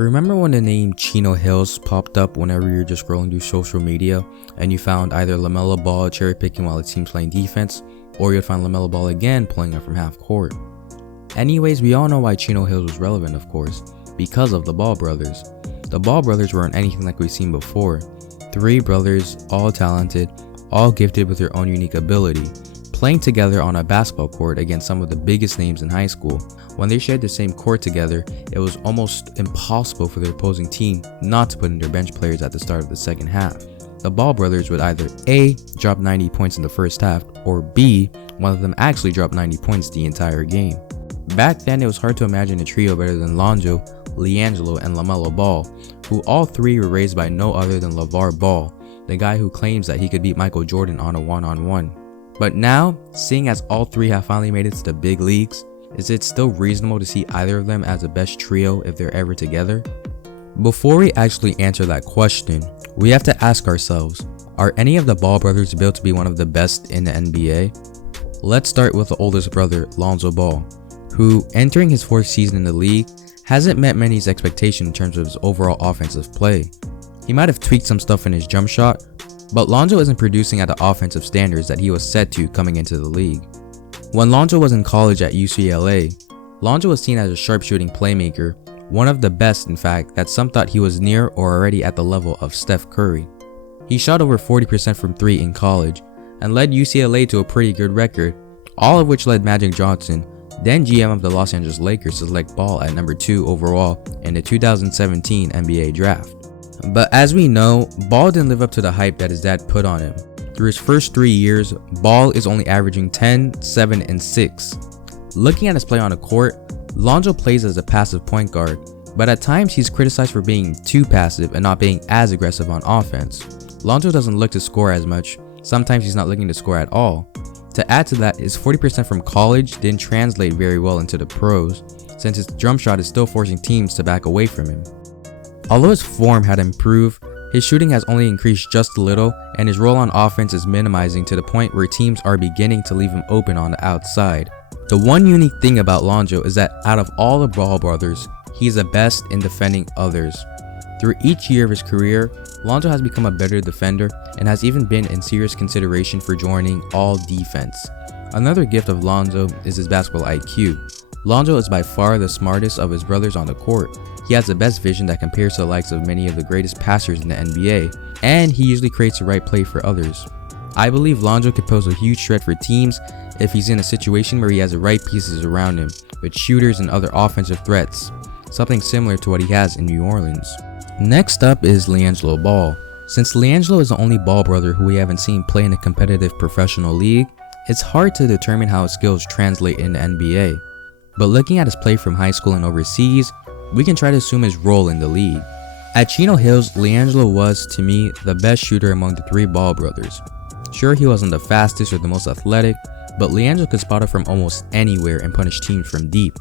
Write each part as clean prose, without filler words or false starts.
Remember when the name Chino Hills popped up whenever you're just scrolling through social media and you found either Lamelo Ball cherry picking while his team's playing defense, or you'd find Lamelo Ball again pulling up from half court? Anyways, we all know why Chino Hills was relevant, of course, because of the Ball brothers. The Ball brothers weren't anything like we've seen before. Three brothers, all talented, all gifted with their own unique ability, playing together on a basketball court against some of the biggest names in high school. When they shared the same court together, it was almost impossible for the opposing team not to put in their bench players at the start of the second half. The Ball brothers would either A, drop 90 points in the first half, or B, one of them actually dropped 90 points the entire game. Back then, it was hard to imagine a trio better than Lonzo, LiAngelo, and Lamelo Ball, who all three were raised by no other than LeVar Ball, the guy who claims that he could beat Michael Jordan on a one-on-one. But now, seeing as all three have finally made it to the big leagues, is it still reasonable to see either of them as the best trio if they're ever together? Before we actually answer that question, we have to ask ourselves, are any of the Ball brothers built to be one of the best in the NBA? Let's start with the oldest brother, Lonzo Ball, who, entering his fourth season in the league, hasn't met many's expectation in terms of his overall offensive play. He might have tweaked some stuff in his jump shot, but Lonzo isn't producing at the offensive standards that he was set to coming into the league. When Lonzo was in college at UCLA, Lonzo was seen as a sharpshooting playmaker, one of the best in fact, that some thought he was near or already at the level of Steph Curry. He shot over 40% from 3 in college and led UCLA to a pretty good record, all of which led Magic Johnson, then GM of the Los Angeles Lakers, to select Ball at number 2 overall in the 2017 NBA draft. But as we know, Ball didn't live up to the hype that his dad put on him. Through his first 3 years, Ball is only averaging 10, 7, and 6. Looking at his play on the court, Lonzo plays as a passive point guard, but at times he's criticized for being too passive and not being as aggressive on offense. Lonzo doesn't look to score as much, sometimes he's not looking to score at all. To add to that, his 40% from college didn't translate very well into the pros, since his jump shot is still forcing teams to back away from him. Although his form had improved, his shooting has only increased just a little, and his role on offense is minimizing to the point where teams are beginning to leave him open on the outside. The one unique thing about Lonzo is that out of all the Ball brothers, he's the best in defending others. Through each year of his career, Lonzo has become a better defender and has even been in serious consideration for joining all defense. Another gift of Lonzo is his basketball IQ. Lonzo is by far the smartest of his brothers on the court. He has the best vision that compares to the likes of many of the greatest passers in the NBA, and he usually creates the right play for others. I believe Lonzo could pose a huge threat for teams if he's in a situation where he has the right pieces around him, with shooters and other offensive threats, something similar to what he has in New Orleans. Next up is LiAngelo Ball. Since LiAngelo is the only Ball brother who we haven't seen play in a competitive professional league, it's hard to determine how his skills translate in the NBA. But looking at his play from high school and overseas, we can try to assume his role in the league. At Chino Hills, LiAngelo was, to me, the best shooter among the 3 Ball brothers. Sure, he wasn't the fastest or the most athletic, but LiAngelo could spot it from almost anywhere and punish teams from deep.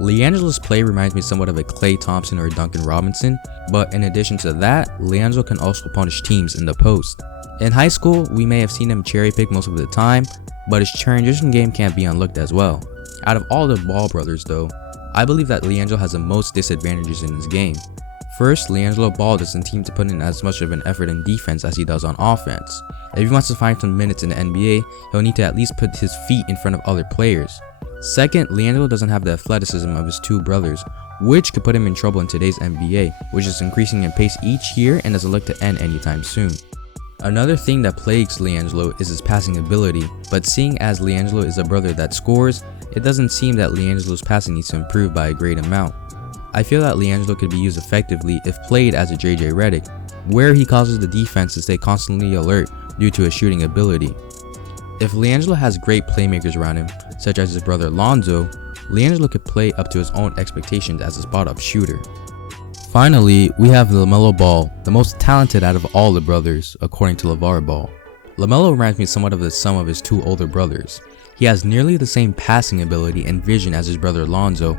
LiAngelo's play reminds me somewhat of a Klay Thompson or a Duncan Robinson, but in addition to that, LiAngelo can also punish teams in the post. In high school, we may have seen him cherry pick most of the time, but his transition game can't be unlooked as well. Out of all the Ball brothers though, I believe that LiAngelo has the most disadvantages in his game. First, LiAngelo Ball doesn't seem to put in as much of an effort in defense as he does on offense. If he wants to find some minutes in the NBA, he'll need to at least put his feet in front of other players. Second, LiAngelo doesn't have the athleticism of his 2 brothers, which could put him in trouble in today's NBA, which is increasing in pace each year and doesn't look to end anytime soon. Another thing that plagues LiAngelo is his passing ability, but seeing as LiAngelo is a brother that scores, it doesn't seem that LiAngelo's passing needs to improve by a great amount. I feel that LiAngelo could be used effectively if played as a JJ Redick, where he causes the defense to stay constantly alert due to his shooting ability. If LiAngelo has great playmakers around him, such as his brother Lonzo, LiAngelo could play up to his own expectations as a spot-up shooter. Finally, we have Lamelo Ball, the most talented out of all the brothers, according to LeVar Ball. Lamelo reminds me somewhat of the sum of his 2 older brothers. He has nearly the same passing ability and vision as his brother Lonzo,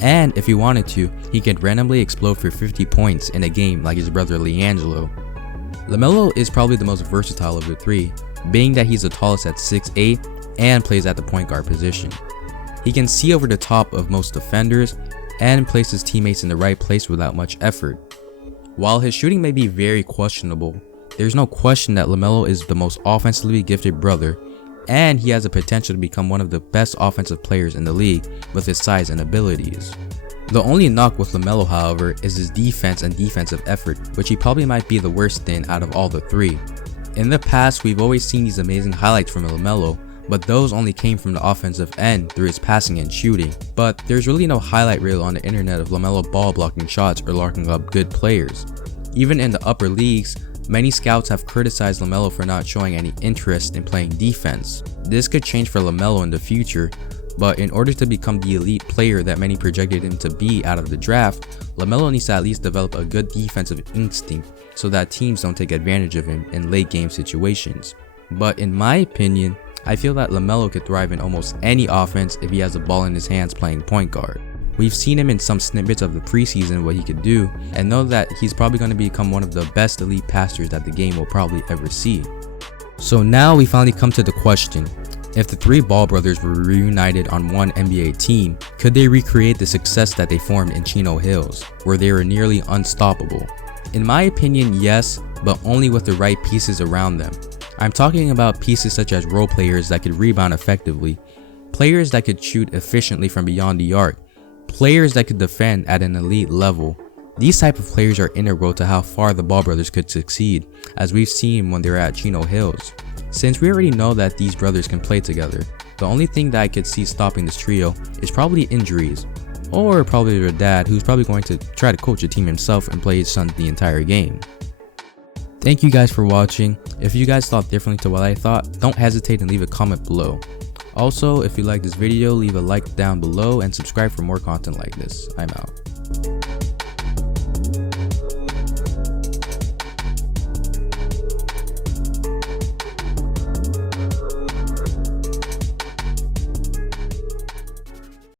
and if he wanted to, he could randomly explode for 50 points in a game like his brother LiAngelo. Lamelo is probably the most versatile of the 3, being that he's the tallest at 6'8" and plays at the point guard position. He can see over the top of most defenders, and place his teammates in the right place without much effort. While his shooting may be very questionable, there's no question that LaMelo is the most offensively gifted brother, and he has the potential to become one of the best offensive players in the league with his size and abilities. The only knock with LaMelo, however, is his defense and defensive effort, which he probably might be the worst in out of all the three. In the past, we've always seen these amazing highlights from LaMelo, but those only came from the offensive end through his passing and shooting. But there's really no highlight reel on the internet of LaMelo Ball blocking shots or locking up good players. Even in the upper leagues, many scouts have criticized LaMelo for not showing any interest in playing defense. This could change for LaMelo in the future, but in order to become the elite player that many projected him to be out of the draft, LaMelo needs to at least develop a good defensive instinct so that teams don't take advantage of him in late game situations. But in my opinion, I feel that LaMelo could thrive in almost any offense if he has the ball in his hands playing point guard. We've seen him in some snippets of the preseason what he could do, and know that he's probably going to become one of the best elite passers that the game will probably ever see. So now we finally come to the question, if the three Ball brothers were reunited on one NBA team, could they recreate the success that they formed in Chino Hills, where they were nearly unstoppable? In my opinion, yes, but only with the right pieces around them. I'm talking about pieces such as role players that could rebound effectively, players that could shoot efficiently from beyond the arc, players that could defend at an elite level. These type of players are integral to how far the Ball brothers could succeed, as we've seen when they were at Chino Hills. Since we already know that these brothers can play together, the only thing that I could see stopping this trio is probably injuries, or probably their dad, who's probably going to try to coach the team himself and play his son the entire game. Thank you guys for watching. If you guys thought differently to what I thought, don't hesitate and leave a comment below. Also, if you like this video, leave a like down below and subscribe for more content like this. I'm out.